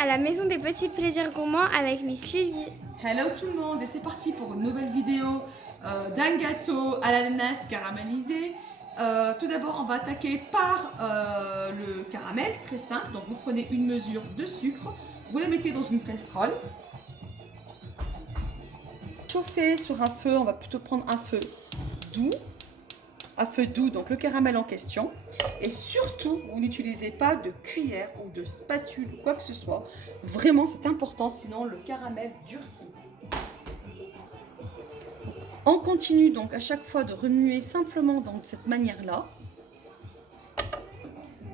à la maison des petits plaisirs gourmands avec Miss Lily. Hello tout le monde et c'est parti pour une nouvelle vidéo d'un gâteau à l'ananas caramélisé. Tout d'abord on va attaquer par le caramel, très simple. Donc vous prenez une mesure de sucre, vous la mettez dans une casserole. Chauffer sur un feu, on va plutôt prendre un feu doux. Un feu doux, donc le caramel en question. Et surtout, vous n'utilisez pas de cuillère ou de spatule ou quoi que ce soit. Vraiment, c'est important, sinon le caramel durcit. On continue donc à chaque fois de remuer simplement de cette manière-là.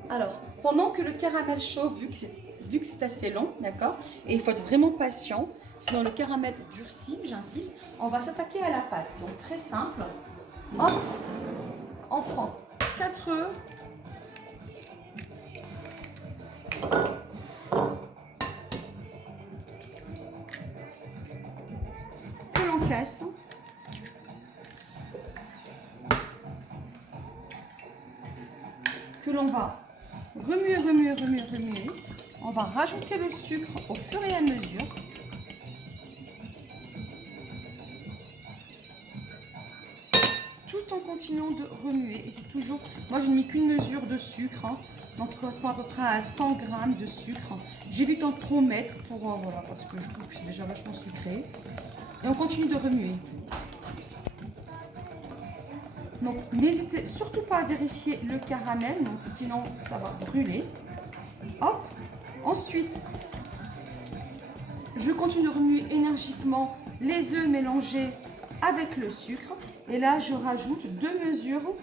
Alors, pendant que le caramel chauffe, vu que c'est assez long, d'accord, et il faut être vraiment patient, sinon le caramel durcit, j'insiste, on va s'attaquer à la pâte. Donc très simple. Hop, on prend 4 œufs. Que l'on casse. Que l'on va remuer. On va rajouter le sucre au fur et à mesure. Tout en continuant de remuer. Et c'est toujours, moi je ne mets qu'une mesure de sucre, hein, donc il correspond à peu près à 100 grammes de sucre. J'évite d'en trop mettre pour, voilà, parce que je trouve que c'est déjà vachement sucré. Et on continue de remuer. Donc n'hésitez surtout pas à vérifier le caramel, donc sinon ça va brûler. Hop. Ensuite, je continue de remuer énergiquement les œufs mélangés avec le sucre. Et là, je rajoute 2 mesures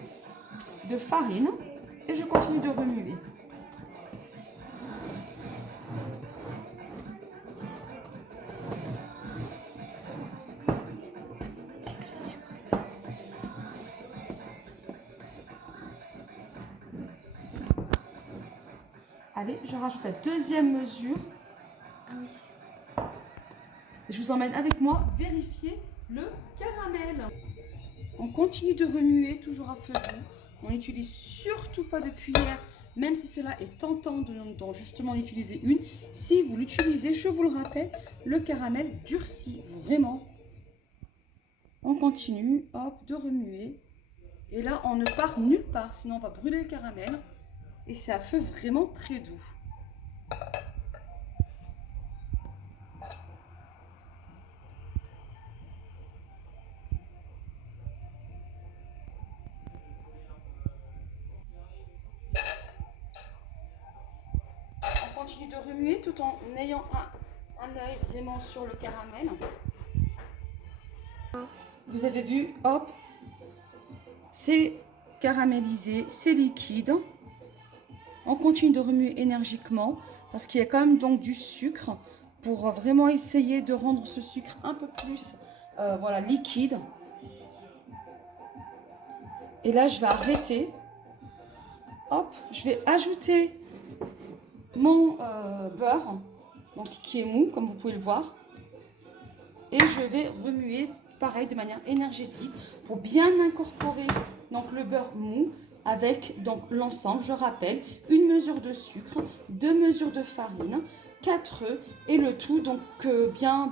de farine et je continue de remuer. Allez, je rajoute la 2e mesure. Ah oui. Je vous emmène avec moi vérifier le caramel. On continue de remuer, toujours à feu doux. On n'utilise surtout pas de cuillère, même si cela est tentant d'en justement utiliser une. Si vous l'utilisez, je vous le rappelle, le caramel durcit vraiment. On continue, hop, de remuer. Et là, on ne part nulle part, sinon on va brûler le caramel. Et c'est à feu vraiment très doux. On continue de remuer tout en ayant un œil vraiment sur le caramel. Vous avez vu, hop, c'est caramélisé, c'est liquide. On continue de remuer énergiquement parce qu'il y a quand même donc du sucre pour vraiment essayer de rendre ce sucre un peu plus voilà, liquide. Et là, je vais arrêter. Hop, je vais ajouter mon beurre, donc, qui est mou, comme vous pouvez le voir. Et je vais remuer, pareil, de manière énergétique pour bien incorporer donc, le beurre mou avec donc l'ensemble. Je rappelle, une mesure de sucre, 2 mesures de farine, 4 œufs et le tout donc bien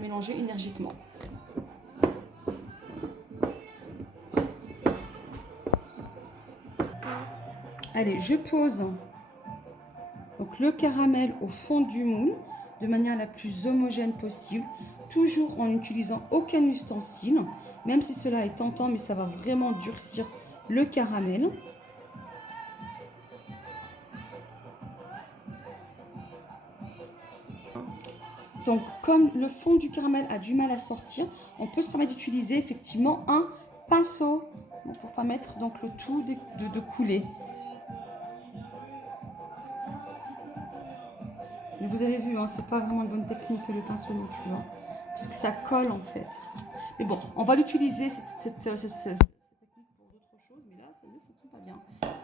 mélangé énergiquement. Allez, je pose donc le caramel au fond du moule de manière la plus homogène possible, toujours en n'utilisant aucun ustensile, même si cela est tentant, mais ça va vraiment durcir le caramel. Donc, comme le fond du caramel a du mal à sortir, on peut se permettre d'utiliser effectivement un pinceau pour permettre donc le tout de couler. Mais vous avez vu, hein, c'est pas vraiment une bonne technique le pinceau non plus, hein, parce que ça colle en fait. Mais bon, on va l'utiliser cette technique pour d'autres choses, mais là ça ne fonctionne pas bien.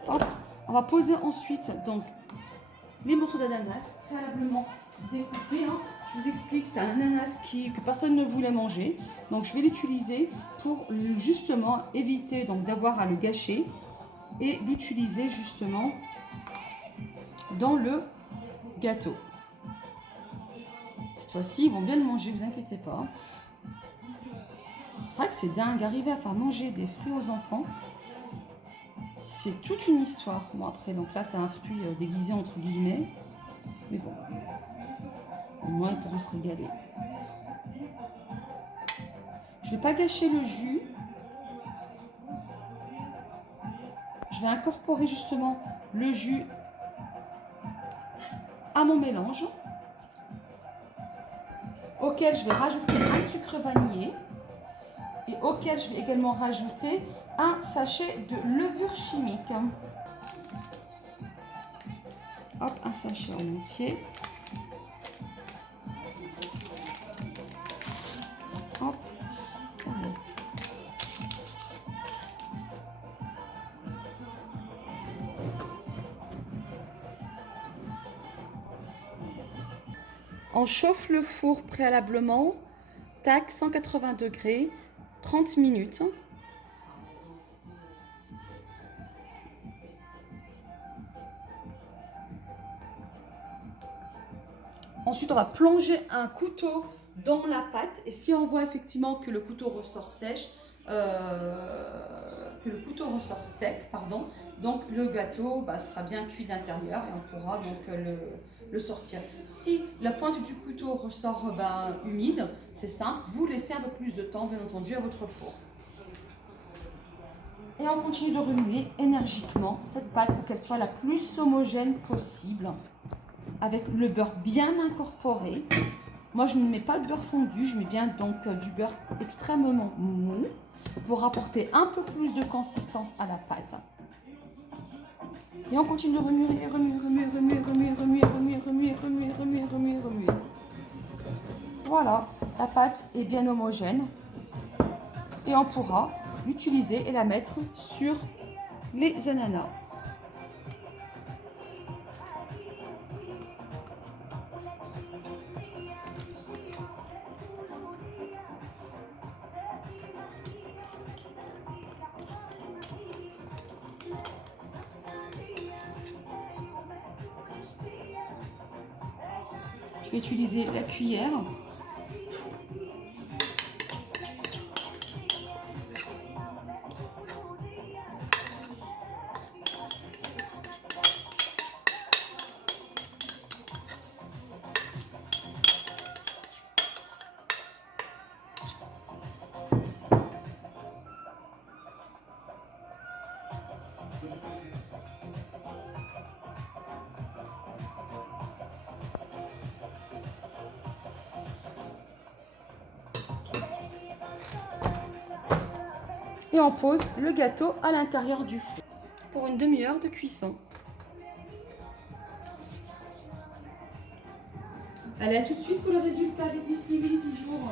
Hop, on va poser ensuite donc les morceaux d'ananas préalablement découpés. Hein. Je vous explique, c'est un ananas que personne ne voulait manger, donc je vais l'utiliser pour justement éviter donc d'avoir à le gâcher et l'utiliser justement dans le gâteau. Cette fois-ci, ils vont bien le manger, vous inquiétez pas. C'est vrai que c'est dingue, arriver à faire manger des fruits aux enfants, c'est toute une histoire. Bon après, donc là, c'est un fruit déguisé entre guillemets. Mais bon, au moins, ils pourront se régaler. Je ne vais pas gâcher le jus. Je vais incorporer justement le jus à mon mélange, auquel je vais rajouter un sucre vanillé et auquel je vais également rajouter un sachet de levure chimique. Hop, un sachet en entier. Hop. Allez. On chauffe le four préalablement, tac, 180 degrés, 30 minutes. Ensuite, on va plonger un couteau dans la pâte et si on voit effectivement que le couteau ressort sec, donc le gâteau sera bien cuit d'intérieur et on pourra donc le sortir. Si la pointe du couteau ressort humide, c'est simple, vous laissez un peu plus de temps bien entendu à votre four. Et on continue de remuer énergiquement cette pâte pour qu'elle soit la plus homogène possible, avec le beurre bien incorporé. Moi, je ne mets pas de beurre fondu, je mets bien donc du beurre extrêmement mou pour apporter un peu plus de consistance à la pâte. Et on continue de remuer. Voilà, la pâte est bien homogène et on pourra l'utiliser et la mettre sur les ananas. Je vais utiliser la cuillère. Et on pose le gâteau à l'intérieur du four pour une demi-heure de cuisson. Allez, à tout de suite pour le résultat avec Miss Livy toujours.